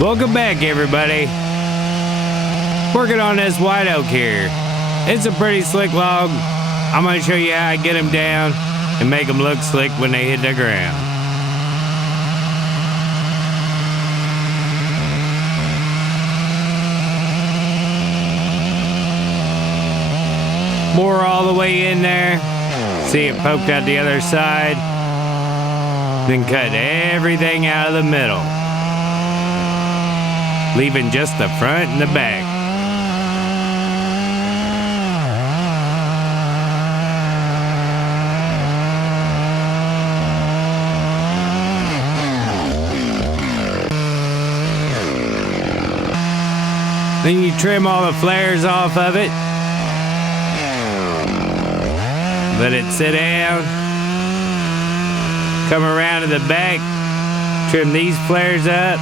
Welcome back, everybody. Working on this white oak here. It's a pretty slick log. I'm gonna show you how I get them down and make them look slick when they hit the ground. Bore all the way in there. See it poked out the other side. Then cut everything out of the middle, leaving just the front and the back. Then you trim all the flares off of it. Let it sit down. Come around to the back. Trim these flares up.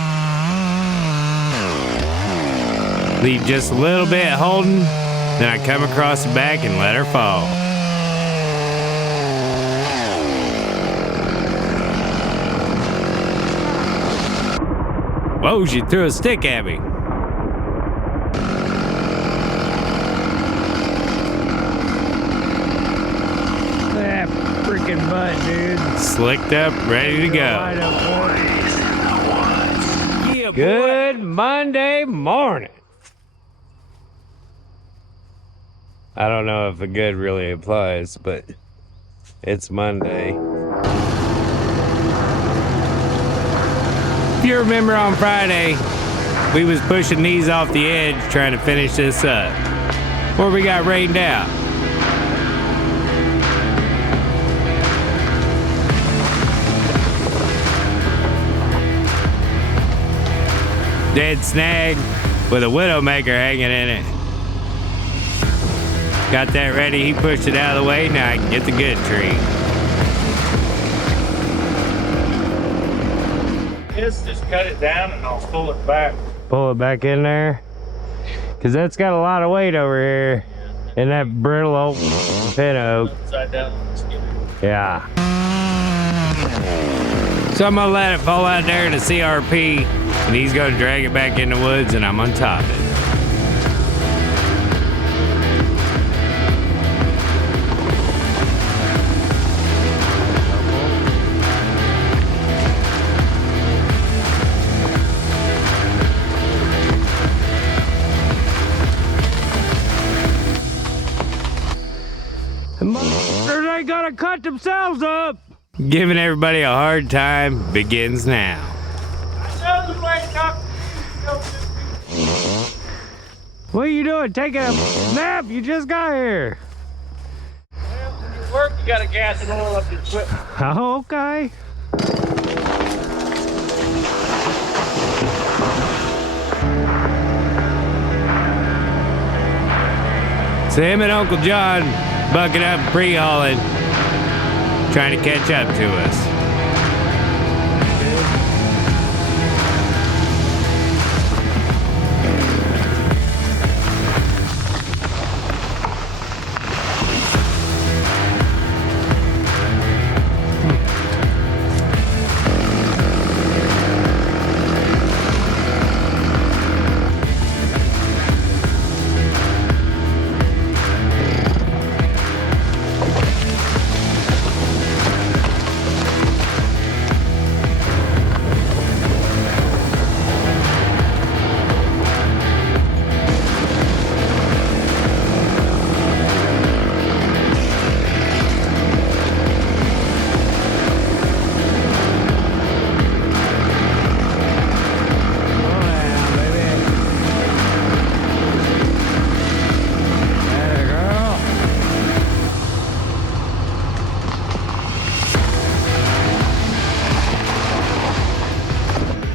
Leave just a little bit holding. Then I come across the back and let her fall. Whoa, she threw a stick at me. That freaking butt, dude. Slicked up, ready to go. Yeah, good Monday morning. I don't know if the good really applies, but it's Monday. If you remember on Friday, we was pushing these off the edge trying to finish this up before we got rained out. Dead snag with a Widowmaker hanging in it. Got that ready, he pushed it out of the way, now I can get the good tree. Just cut it down and I'll pull it back. Pull it back in there. Cause that's got a lot of weight over here. And that brittle old pin oak. Upside down on the skidder. Yeah. So I'm gonna let it fall out there in the CRP, and he's gonna drag it back in the woods, and I'm gonna top it. They gotta cut themselves up. Giving everybody a hard time begins now. What are you doing? Taking a nap? You just got here. Well, when you work, you gotta gas and oil up your equipment. Oh, okay. So him and Uncle John bucking up pre-hauling, trying to catch up to us.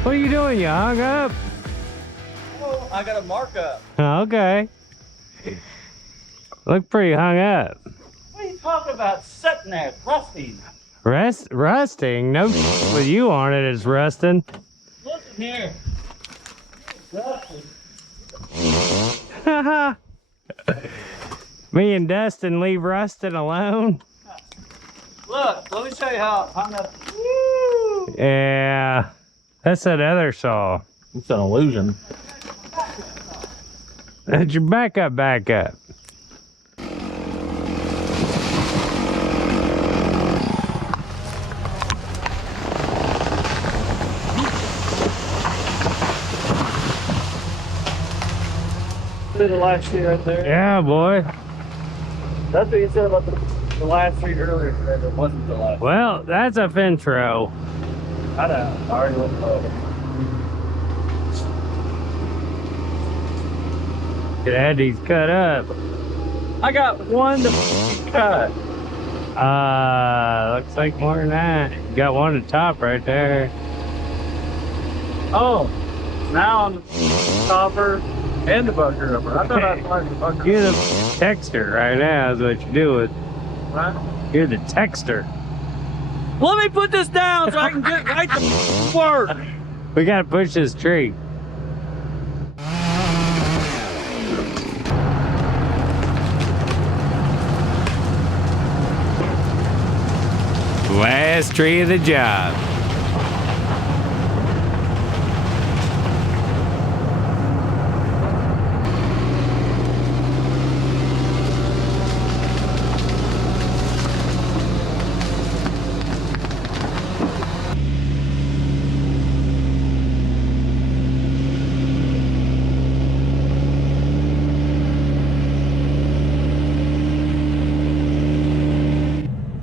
What are you doing? You hung up? Oh, I got a markup. Okay. Look pretty hung up. What are you talking about? Sitting there, it's rusting. Rusting? No, with you on it, it's rusting. Listen here. Me and Dustin leave Rustin alone. Look, let me show you how it hung up. Woo! Yeah, that's that other saw. It's an illusion. That's your backup. The last tree right there. Yeah, boy. That's what you said about the last tree earlier. It wasn't the last. Well, that's a Fintro. I know. I already looked over. Could have had these cut up. I got one to cut. Looks like more than that. You got one at the top right there. Oh, now on the topper and the bucker rubber. I thought I was the bucker. You're the texter right now is what you're doing. Right? You're the texter. Let me put this down so I can get right to work. We gotta push this tree. Last tree of the job.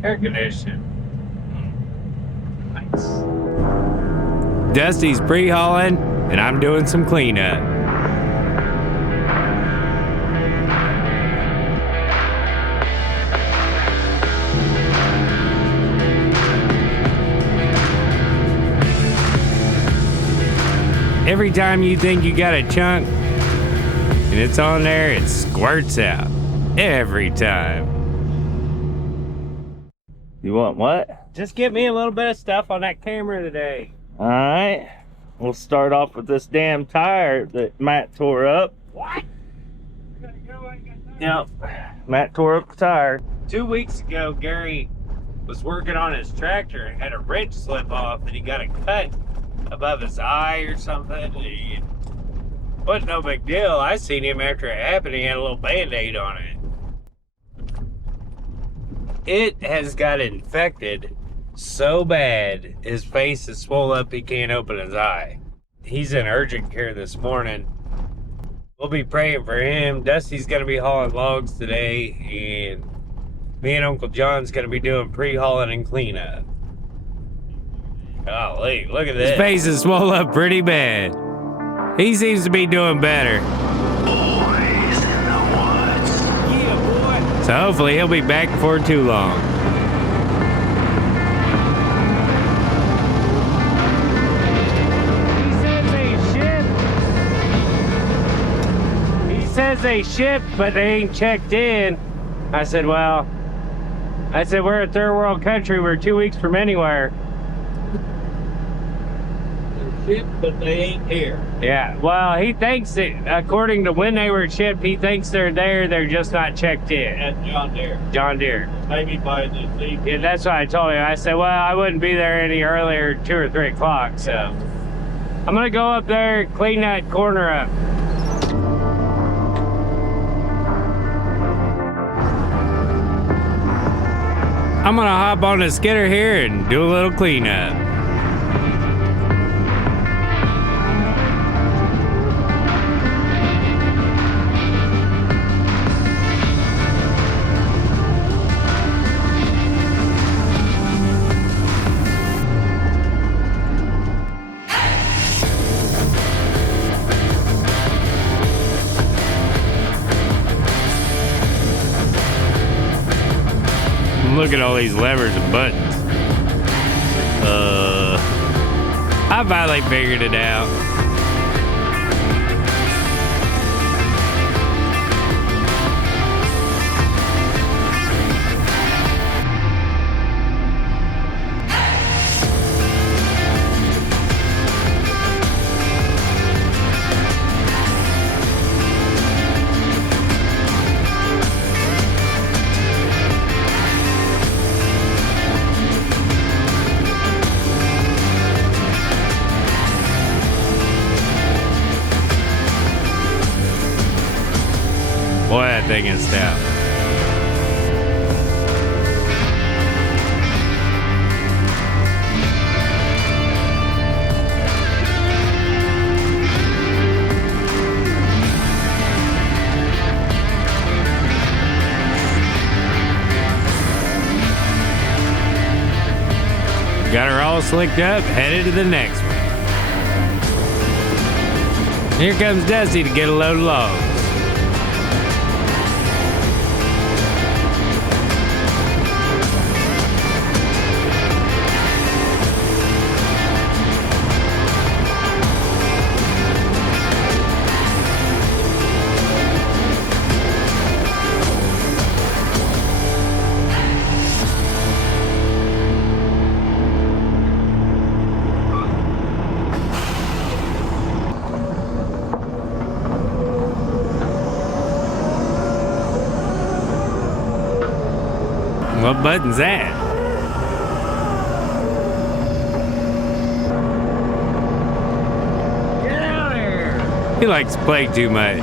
Air conditioning. Nice. Dusty's pre-hauling, and I'm doing some cleanup. Every time you think you got a chunk, and it's on there, it squirts out. Every time. You want what? Just get me a little bit of stuff on that camera today. All right. We'll start off with this damn tire that Matt tore up. What? Yep. Matt tore up the tire. 2 weeks ago, Gary was working on his tractor and had a wrench slip off, and he got a cut above his eye or something. It wasn't no big deal. I seen him after it happened. He had a little Band-Aid on it. It has got infected so bad, his face is swollen up, he can't open his eye. He's in urgent care this morning. We'll be praying for him. Dusty's gonna be hauling logs today, and me and Uncle John's gonna be doing pre-hauling and cleanup. Golly, look at this. His face is swollen up pretty bad. He seems to be doing better. So hopefully he'll be back before too long. He says they shipped, but they ain't checked in. I said, well, we're a third world country. We're 2 weeks from anywhere. They're shipped, but they ain't here. Yeah, well, he thinks that according to when they were shipped, he thinks they're there. They're just not checked in. At John Deere. John Deere. Maybe by this evening. Yeah, that's what I told him. I said, well, I wouldn't be there any earlier, 2 or 3 o'clock, so. I'm gonna go up there, clean that corner up. I'm gonna hop on the skidder here and do a little cleanup. Look at all these levers and buttons. I finally figured it out. everything and stuff. Got her all slicked up, headed to the next one. Here comes Dusty to get a load of logs. What button's that? Get out of here! He likes to play too much.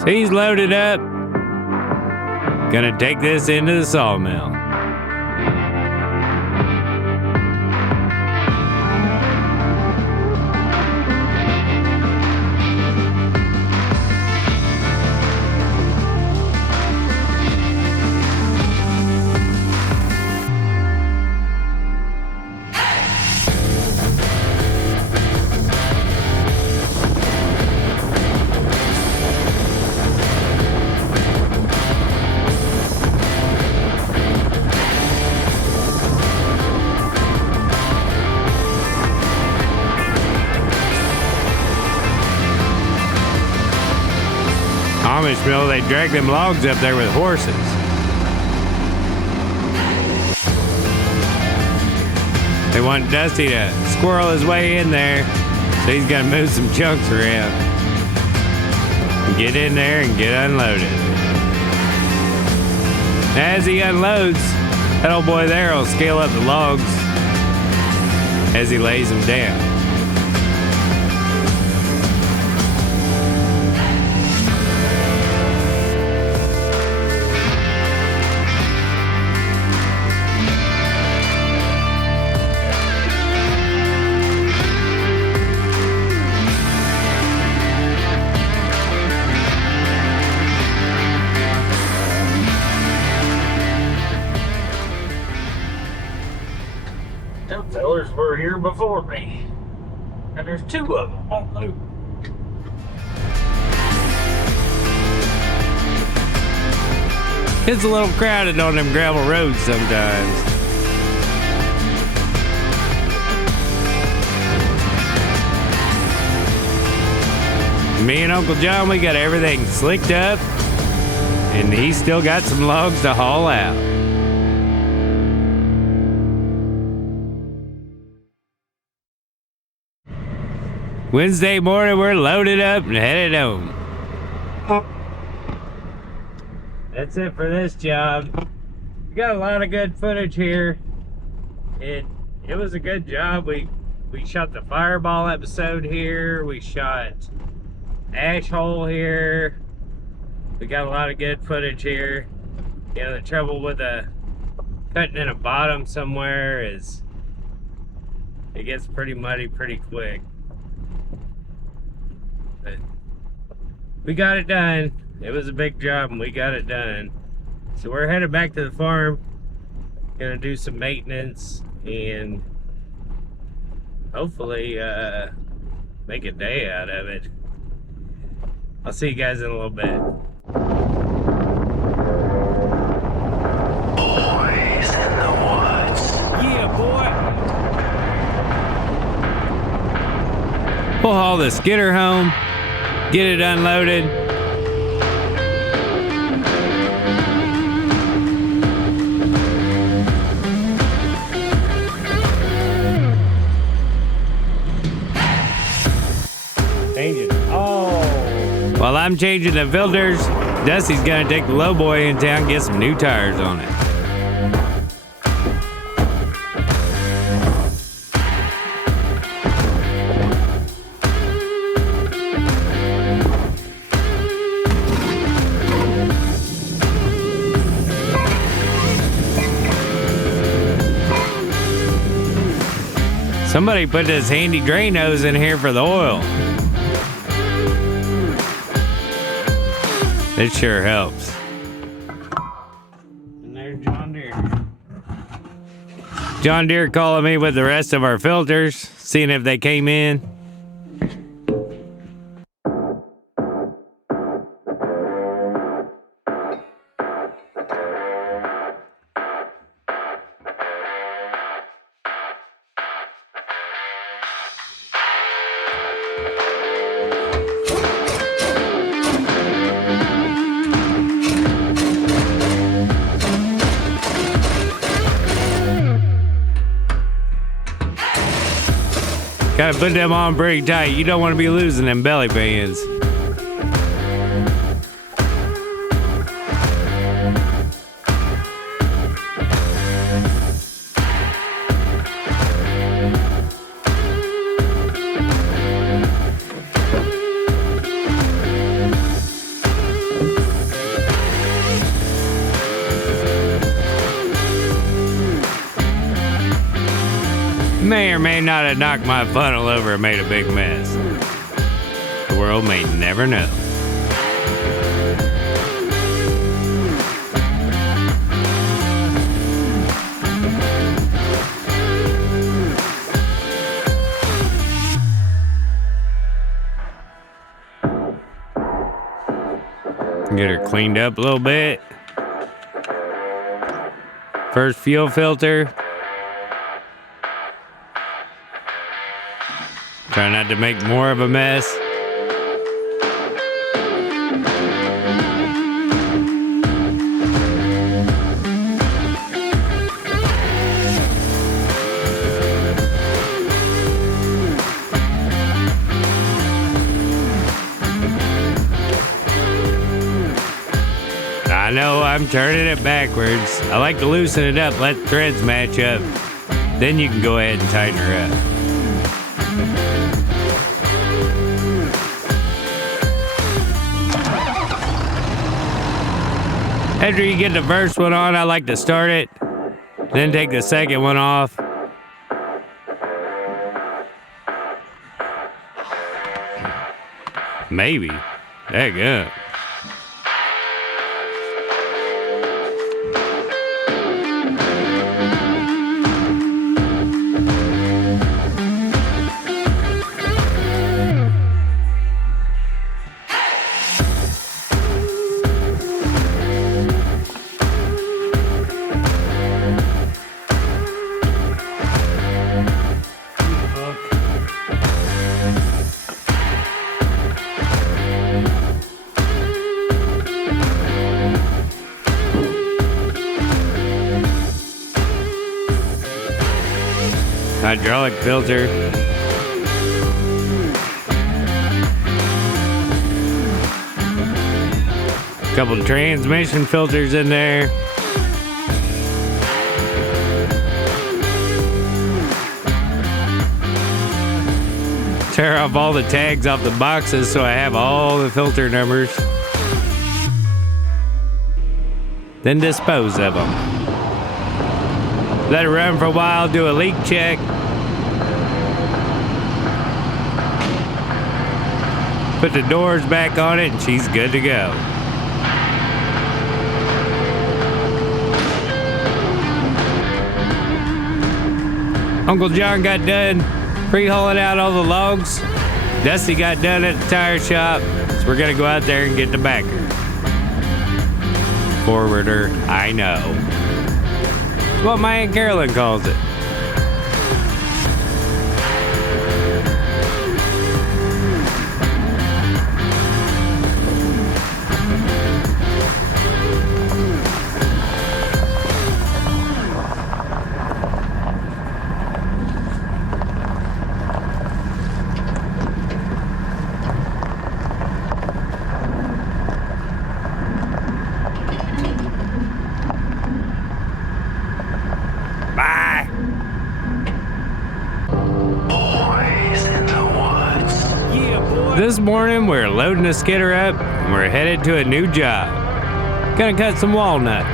So he's loaded up. Gonna take this into the sawmill. Amish mill, they drag them logs up there with horses. They want Dusty to squirrel his way in there, so he's gonna move some chunks around. Get in there and get unloaded. As he unloads, that old boy there will scale up the logs as he lays them down. Them fellers were here before me. And there's two of them on loop. It's a little crowded on them gravel roads sometimes. Me and Uncle John, we got everything slicked up, and he's still got some logs to haul out. Wednesday morning, we're loaded up and headed home. That's it for this job. We got a lot of good footage here. It was a good job. We shot the fireball episode here. We shot ash hole here. We got a lot of good footage here. You know, the trouble with cutting in a bottom somewhere is it gets pretty muddy pretty quick. But we got it done. It was a big job and we got it done. So we're headed back to the farm. Gonna do some maintenance and hopefully make a day out of it. I'll see you guys in a little bit. Boys in the woods. Yeah, boy. We'll haul the skidder home, get it unloaded, While I'm changing the filters, Dusty's gonna take the low boy in town and get some new tires on it. Somebody put this handy drain hose in here for the oil. It sure helps. And there's John Deere. John Deere calling me with the rest of our filters, seeing if they came in. Gotta put them on pretty tight. You don't want to be losing them belly bands. May or may not have knocked my funnel over and made a big mess. The world may never know. Get her cleaned up a little bit. First fuel filter. Try not to make more of a mess. I know I'm turning it backwards. I like to loosen it up, let the threads match up. Then you can go ahead and tighten her up. After you get the first one on, I like to start it, then take the second one off. Maybe. Daggum. Hydraulic filter. Couple transmission filters in there. Tear off all the tags off the boxes so I have all the filter numbers. Then dispose of them. Let it run for a while, do a leak check. Put the doors back on it and she's good to go. Uncle John got done pre-hauling out all the logs. Dusty got done at the tire shop, so we're gonna go out there and get the backer. Forwarder, I know. It's what my Aunt Carolyn calls it. This morning we're loading the skidder up and we're headed to a new job. Gonna cut some walnuts.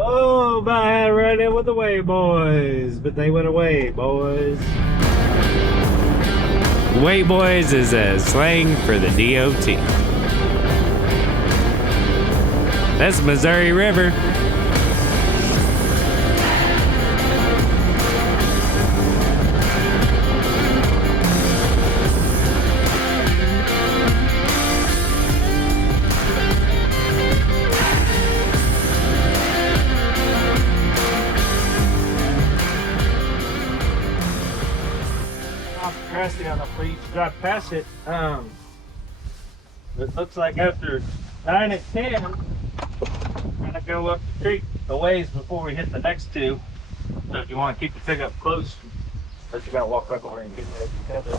Oh, about had to run in with the way boys, but they went away, boys. Way boys is a slang for the DOT. That's Missouri River. On the fleet, drive past it. It looks like after 9 and 10, we're gonna go up the creek a ways before we hit the next two. So if you want to keep the pickup close, but you gotta walk back over and get that together.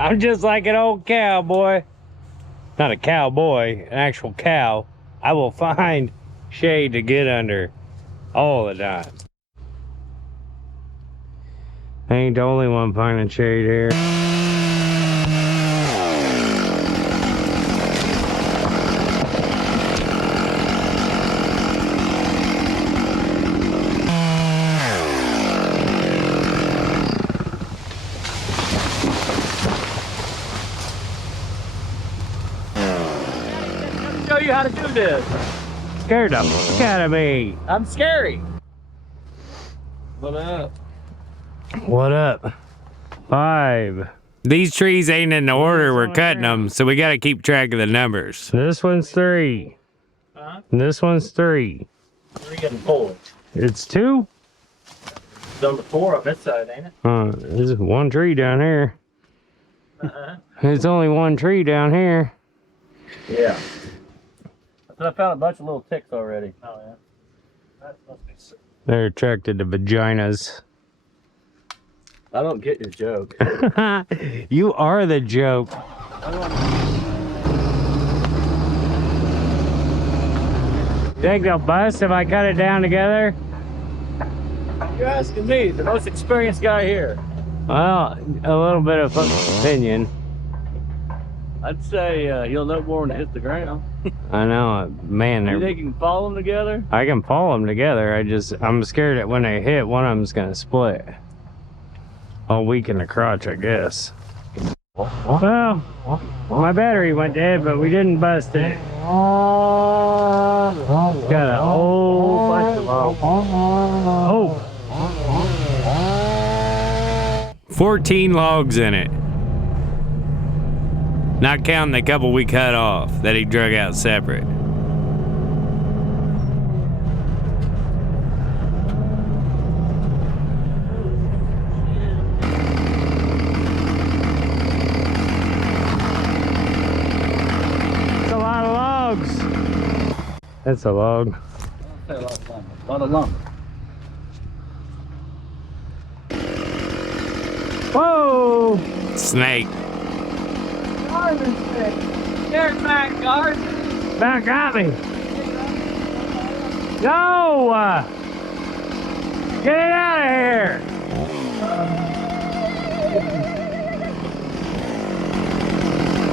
I'm just like an old cowboy. Not a cowboy, an actual cow. I will find shade to get under all the time. I ain't the only one finding shade here. Show you how to do this. Scared the fuck out of me. I'm scary. What up? What up? 5. These trees ain't in the order we're cutting them, so we gotta keep track of the numbers. This one's 3. Huh? And this one's 3. 3 and 4. It's 2? Number 4 on this side, ain't it? There's one tree down here. There's only one tree down here. Yeah. I found a bunch of little ticks already. Oh, yeah. That must be sick. They're attracted to vaginas. I don't get your joke. You are the joke. Think they'll bust if I cut it down together? You're asking me, the most experienced guy here. Well, a little bit of fucking opinion. I'd say you'll know more when it hits the ground. I know, man. You think you can follow them together? I can pull them together. I'm scared that when they hit, one of them's gonna split. I'll weaken the crotch, I guess. Well, my battery went dead, but we didn't bust it. It's got a whole bunch of logs. 14 logs in it. Not counting the couple we cut off that he drug out separate. That's a lot of logs. That's a log. A lot of lumber. Whoa! Snake. Garden stick. There's Matt Garden. Back at me. No! Get it out of here!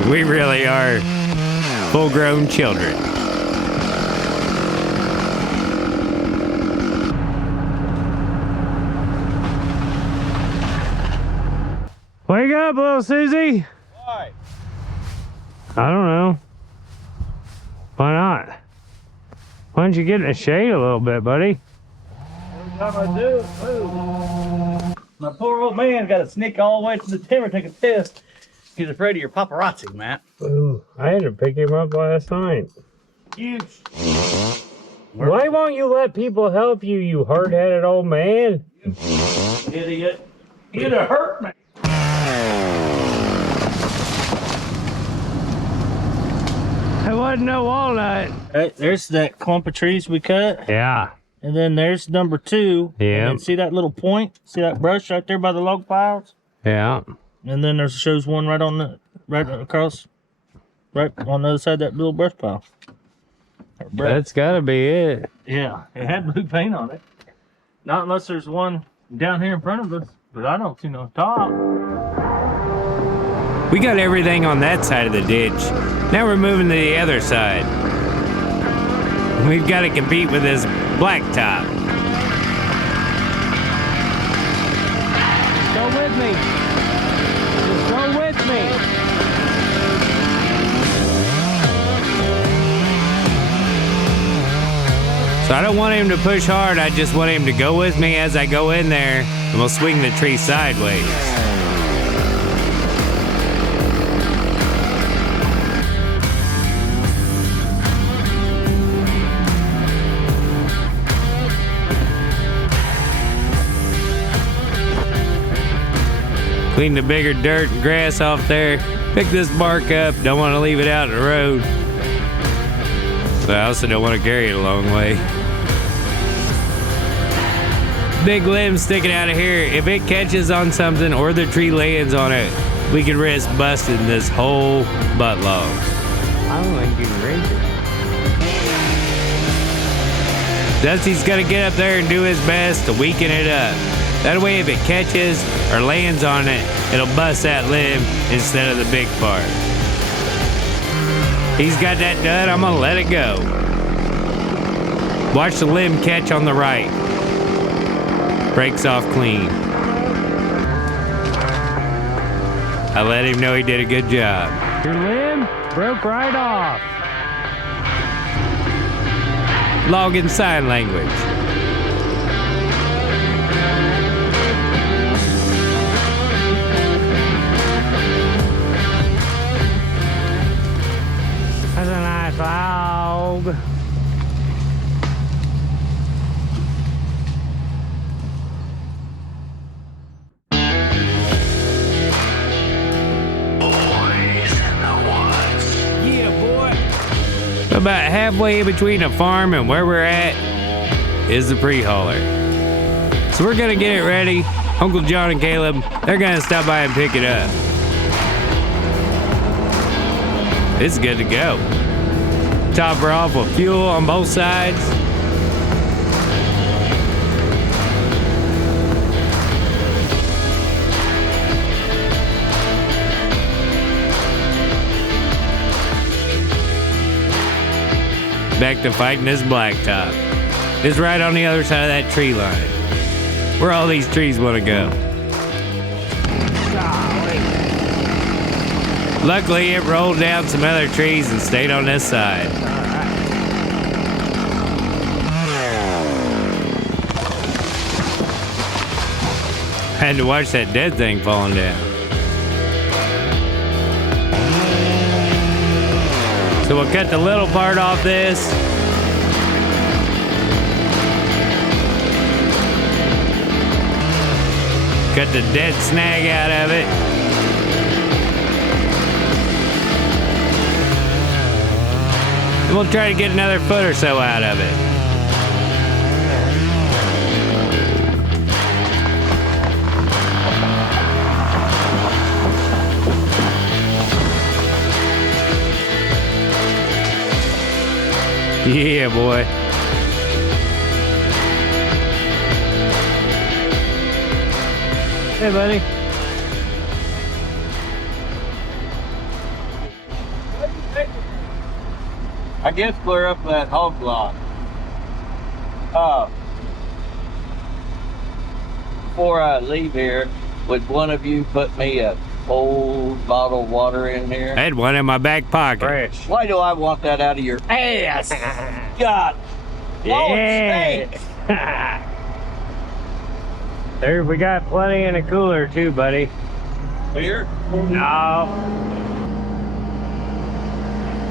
We really are full-grown children. Wake up, little Susie. Why? I don't know. Why not? Why don't you get in the shade a little bit, buddy? Every time I do, it moves. My poor old man got to sneak all the way to the timber to take a test. He's afraid of your paparazzi, Matt. Ooh, I had to pick him up last night. Huge. Why won't you let people help you, you hard-headed old man? Idiot. You'd have hurt me. There wasn't no walnut. Right, there's that clump of trees we cut. Yeah. And then there's number 2. Yeah. And then see that little point? See that brush right there by the log piles? Yeah. And then there's shows one right on the right across, right on the other side of that little brush pile. That's gotta be it. Yeah, it had blue paint on it. Not unless there's one down here in front of us, but I don't see no top. We got everything on that side of the ditch. Now we're moving to the other side. We've got to compete with this blacktop. Go with me. Just go with me. So I don't want him to push hard. I just want him to go with me as I go in there, and we'll swing the tree sideways. Clean the bigger dirt and grass off there. Pick this bark up. Don't want to leave it out in the road. But I also don't want to carry it a long way. Big limb sticking out of here. If it catches on something or the tree lands on it, we could risk busting this whole butt log. I don't think you can raise it. Dusty's got to get up there and do his best to weaken it up. That way, if it catches or lands on it, it'll bust that limb instead of the big part. He's got that done, I'm gonna let it go. Watch the limb catch on the right. Breaks off clean. I let him know he did a good job. Your limb broke right off. Logging sign language. That's a nice log. Yeah, boy. About halfway in between the farm and where we're at is the pre-hauler. So we're gonna get it ready. Uncle John and Caleb, they're gonna stop by and pick it up. It's good to go. Top her off with fuel on both sides. Back to fighting this blacktop. It's right on the other side of that tree line. Where all these trees want to go. Luckily, it rolled down some other trees and stayed on this side. Had to watch that dead thing falling down. So we'll cut the little part off this. Cut the dead snag out of it. And we'll try to get another foot or so out of it. Yeah, boy. Hey, buddy. I guess clear up that hog block. Before I leave here, would one of you put me a cold bottle of water in here? I had one in my back pocket. Fresh. Why do I want that out of your ass? God. Lord, Yeah. snakes. There, we got plenty in a cooler too, buddy. Beer? No.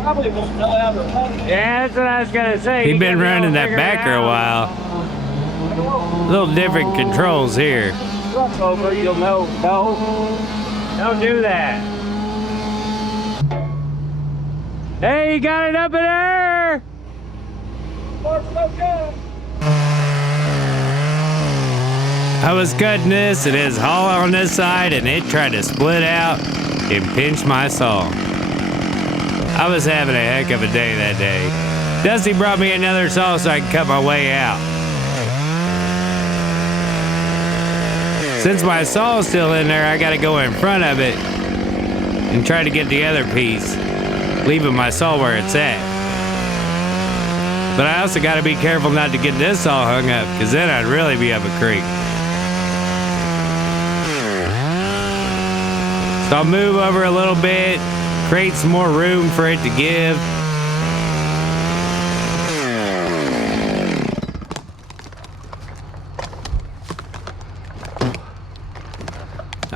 Probably won't know how to run it. Yeah, that's what I was gonna say. He's been running that back for a while. A little different controls here. Truck over, you'll know. No. Don't do that. Hey, you got it up in there! I was cutting this and it's hollow on this side and it tried to split out and pinch my saw. I was having a heck of a day that day. Dusty brought me another saw so I could cut my way out. Since my saw's still in there, I gotta go in front of it and try to get the other piece, leaving my saw where it's at. But I also gotta be careful not to get this saw hung up, because then I'd really be up a creek. So I'll move over a little bit, create some more room for it to give.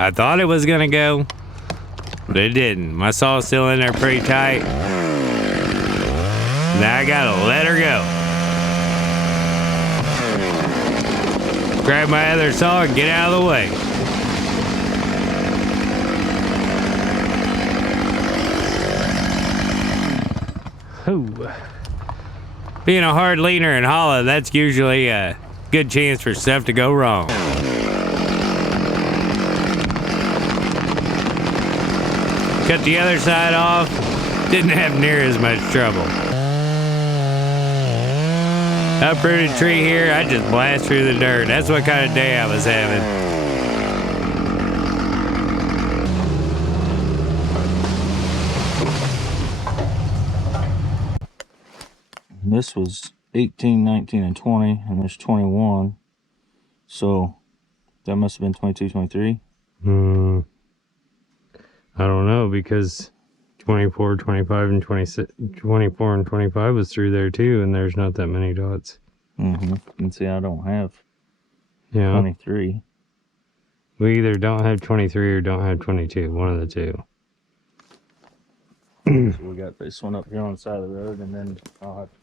I thought it was gonna go, but it didn't. My saw's still in there pretty tight. Now I gotta let her go. Grab my other saw and get out of the way. Ooh. Being a hard leaner and hollow, that's usually a good chance for stuff to go wrong. Cut the other side off, didn't have near as much trouble. Uprooted tree here, I just blast through the dirt. That's what kind of day I was having. This was 18, 19, and 20, and there's 21. So that must have been 22, 23. I don't know, because 24, 25, and 26, 24 and 25 was through there too, and there's not that many dots. And see, I don't have 23. We either don't have 23 or don't have 22, one of the two. So we got this one up here on the side of the road, and then I'll have to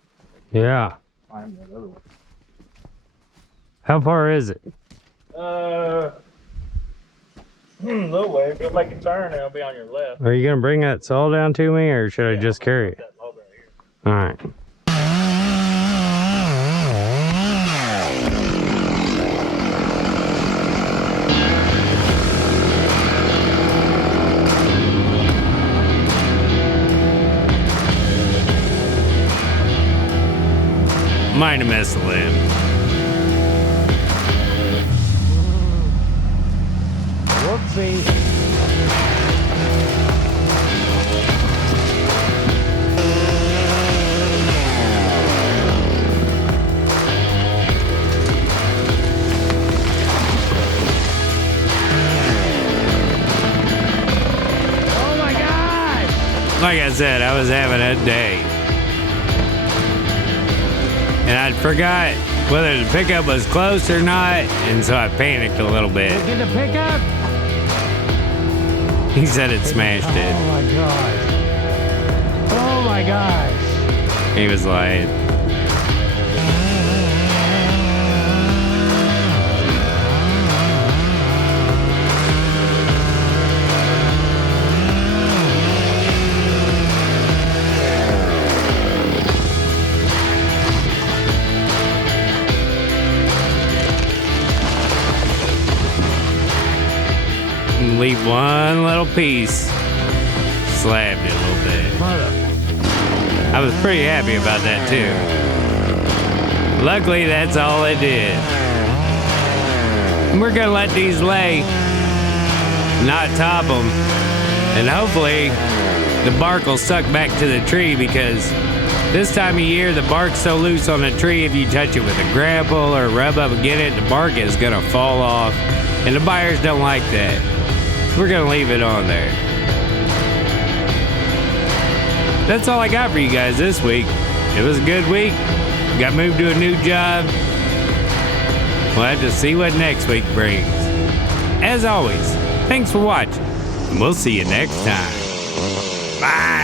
find that other one. How far is it? Little way. If you'll make a turn, it'll be on your left. Are you gonna bring that saw down to me, or should I just carry it? That log right here. All right. Might have missed the limb. Whoopsie. Oh my God! Like I said, I was having a day. And I forgot whether the pickup was close or not, and so I panicked a little bit. Get the pickup? He said it smashed it. Oh my gosh. Oh my gosh. He was lying. Leave one little piece. Slabbed it a little bit. I was pretty happy about that too. Luckily, that's all it did. And we're gonna let these lay, not top them, and hopefully the bark will suck back to the tree, because this time of year the bark's so loose on the tree, if you touch it with a grapple or rub up against it, the bark is gonna fall off, and the buyers don't like that. We're gonna leave it on there. That's all I got for you guys this week. It was a good week. Got moved to a new job. We'll have to see what next week brings. As always, thanks for watching, and we'll see you next time. Bye!